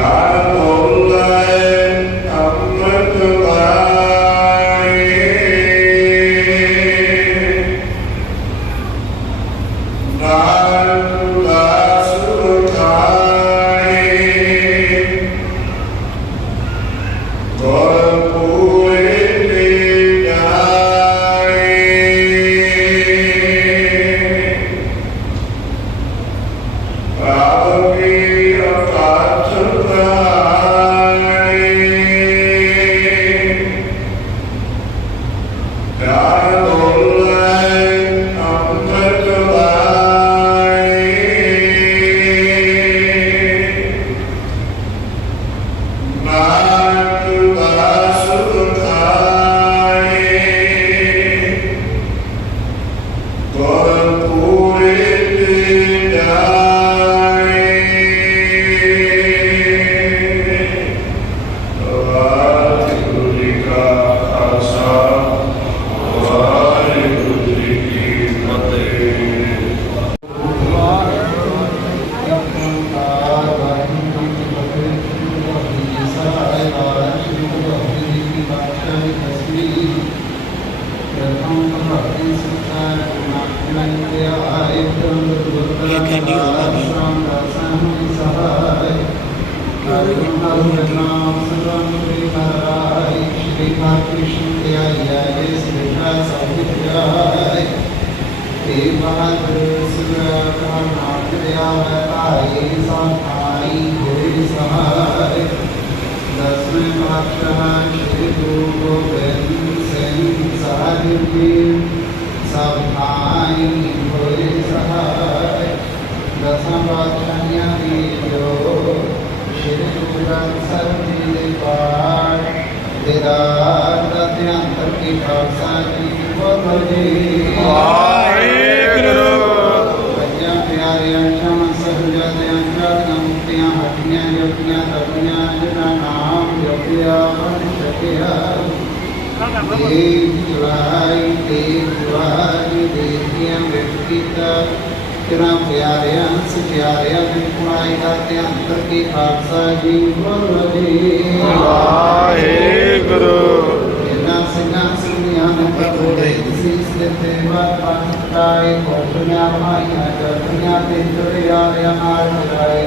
Cara, Now, समताये सखायि Giri सहारे दसवें श्री गुरु गोविंद सिंह साहिब जी सखायि दसम पाक्षण्य श्री गुरुग्रंथ पाठ दिदार रत्नांतर की भाषा की बोधि ਜਿਨ ਨਾਮ ਜਪਿਆ ਮਨ ਛਕਿਆ। ਤੇ ਜੁਲਾਈ ਤੇ ਜੁਲਾਈ ਦੇਖਿਆ ਵਿਖੀਤਾ ਤੇਰਾ ਪਿਆਰਿਆ ਸਿਆਰਿਆ ਬਿਨ ਕੁਣਾਈ ਦਾ ਤੇ ਅੰਤਰ ਕੀ ਖਾਲਸਾ ਜੀ ਵਰਜੀ ਵਾਹਿਗੁਰੂ। ਜਿਨ੍ਹਾਂ ਸਿੰਘਾਂ ਸਿੰਘਾਂ ਨੇ ਪ੍ਰਭੂ ਦੇ ਸੀਸ ਦੇ ਤੇਵਾ ਪਾਤਾਏ ਕੋਪਨਾ ਮਾਇਆ ਜਪਿਆ ਤੇ ਤੁਰਿਆ ਰਿਆ ਮਾਰ ਜਾਏ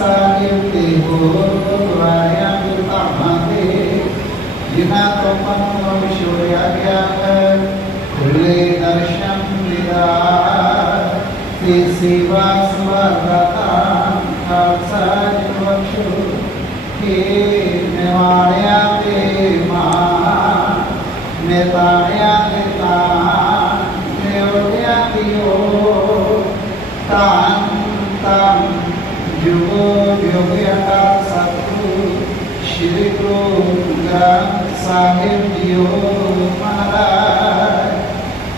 감사합니다. ਸਾਹਿਬ ਜੀਓ ਮਹਾਰਾਜ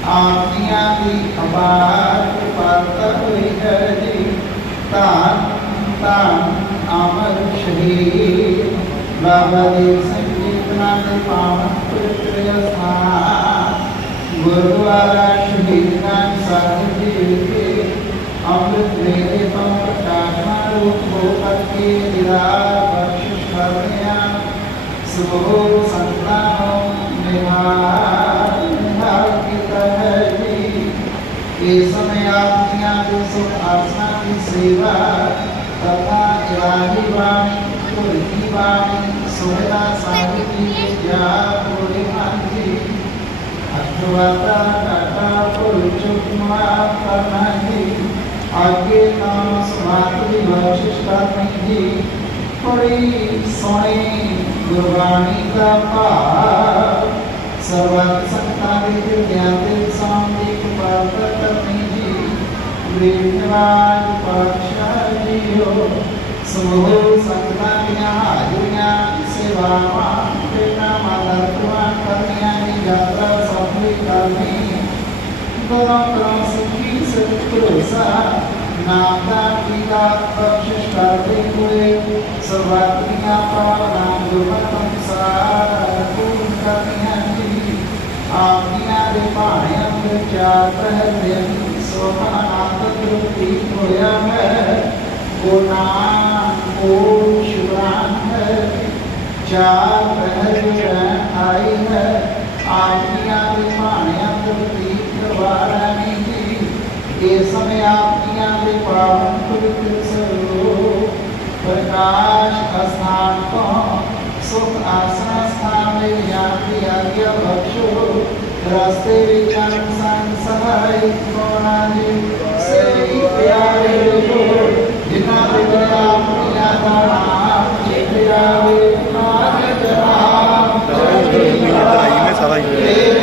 ਆਪੀਆਂ ਦੀ ਅਪਾਰ ਕਿਰਪਾ ਹੋਈ ਹੈ ਜੀ ਧੰਨ ਧੰਨ ਅਮਰ ਸ਼ਹੀਦ ਬਾਬਾ ਦੀਪ ਸਿੰਘ ਜੀ ਬਣਾ ਦੇ ਪਾਵਨ ਪਵਿੱਤਰ ਅਸਥਾਨ ਗੁਰਦੁਆਰਾ ਸ਼ਹੀਦ ਨਾਨਕ ਸਾਹਿਬ ਜੀ ਵਿਖੇ ਅੰਮ੍ਰਿਤ ਵੇਲੇ ਤੋਂ ਪ੍ਰਕਾਸ਼ਨਾ ਰੂਪ ਹੋ ਕਰਕੇ ਦਿਦਾਰ ਬਖਸ਼ਿਸ਼ ਕਰਨਿਆ ये समय आत्मिया को सब आत्मा की सेवा तथा जाहि वाणी तुर्की वाणी सोहरा साहिबी विद्या पूरी मांझी अथवाता काटा पुरुषुक्मा करना ही आगे काम समाप्ति भविष्य करनी ही ਬੜੀ ਸੋਹਣੀ ਗੁਰਬਾਣੀ ਦਾ ਭਾਰ ਸਰਬੱਤ ਸੰਤਾਂ ਵਿੱਚ ਗਿਆਨ ਦੇ ਸਾਹਮਣੇ ਕਿਰਪਾ ਕਰਨੀ ਜੀ। ਬੇਨਵਾਜ ਪਾਤਸ਼ਾਹ ਜੀਓ, ਸਮੂਹ ਸੰਤਾਂ ਦੀਆਂ ਹਾਜ਼ਰੀਆਂ ਸੇਵਾਵਾਂ ਤੇ ਨਾਮਾਂ ਦਰਵਾਂ ਕਰਨੀਆਂ ਦੀ ਯਾਤਰਾ ਸਫਲ ਕਰਨੀ। ਗੁਰਾਂ ਕਰਮ ਸੁਖੀ ਸਤਿਗੁਰੂ ਸਾਹਿਬ माता पिता पक्षिष्टाभिकुले सर्वक्रिया प्राणायुपतं साकुलकन्यति आज्ञादिपायं विचारहृदयं है भूयः गुणान् कोशुरान् चारहृदय आयः आज्ञादिपायं तृप्ति प्रवारः ये समय आपकी आगे पावन पवित्र प्रकाश स्थान को सुख आसन स्थान में आपकी आज्ञा बख्शो। रास्ते विचार सहाय कोना जी से प्यारे लोगो बिना बिगड़ा अपनी आधार ये प्यारे नाम जरा जय जय सारा ये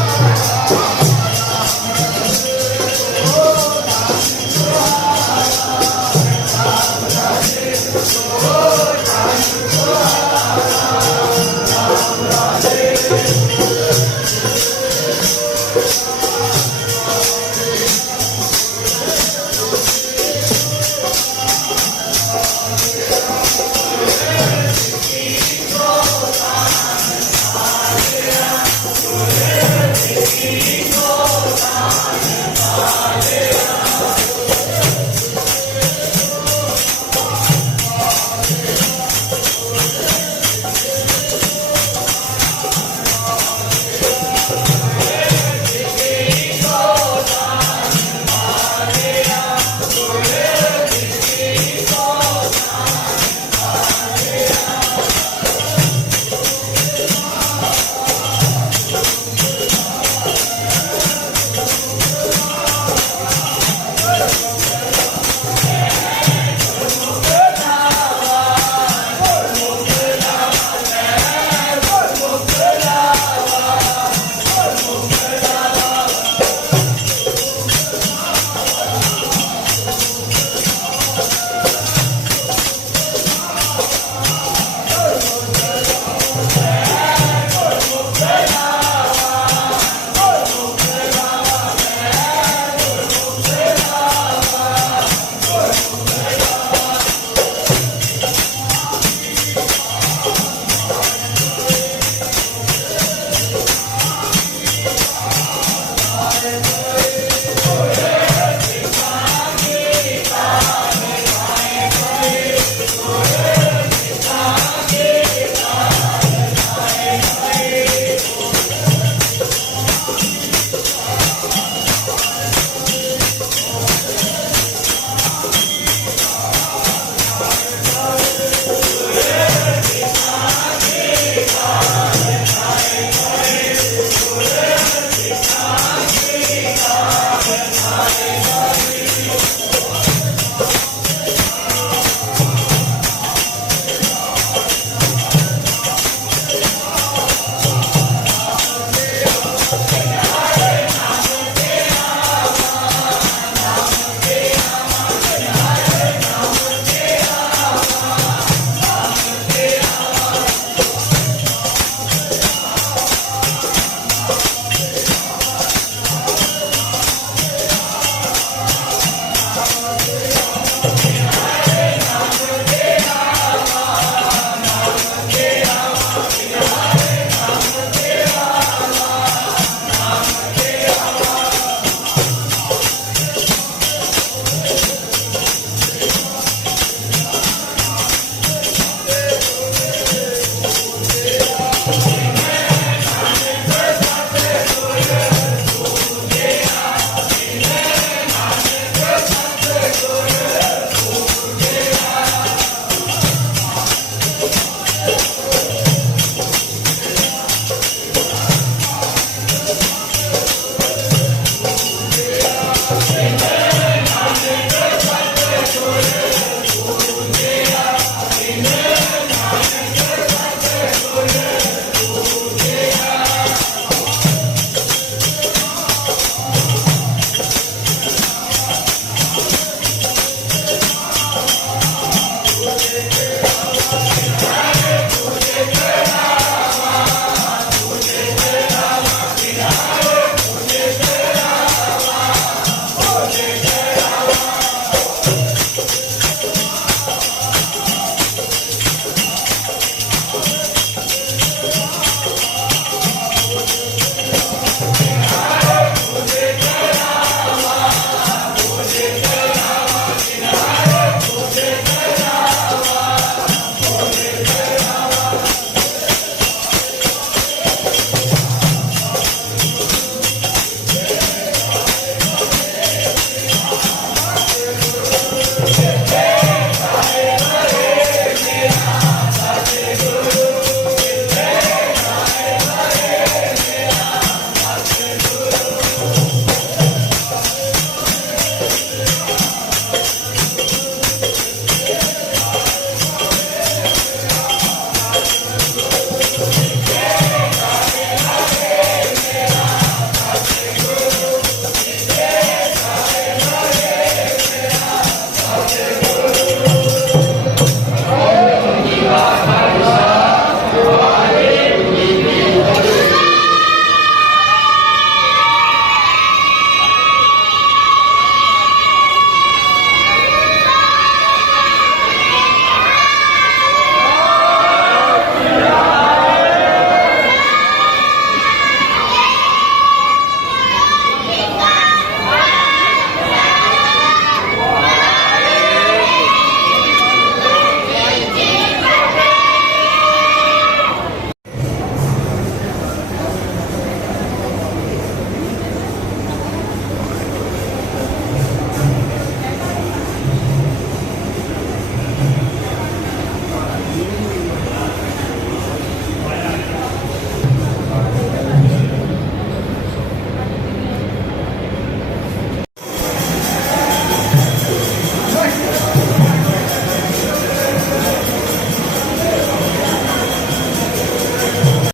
Música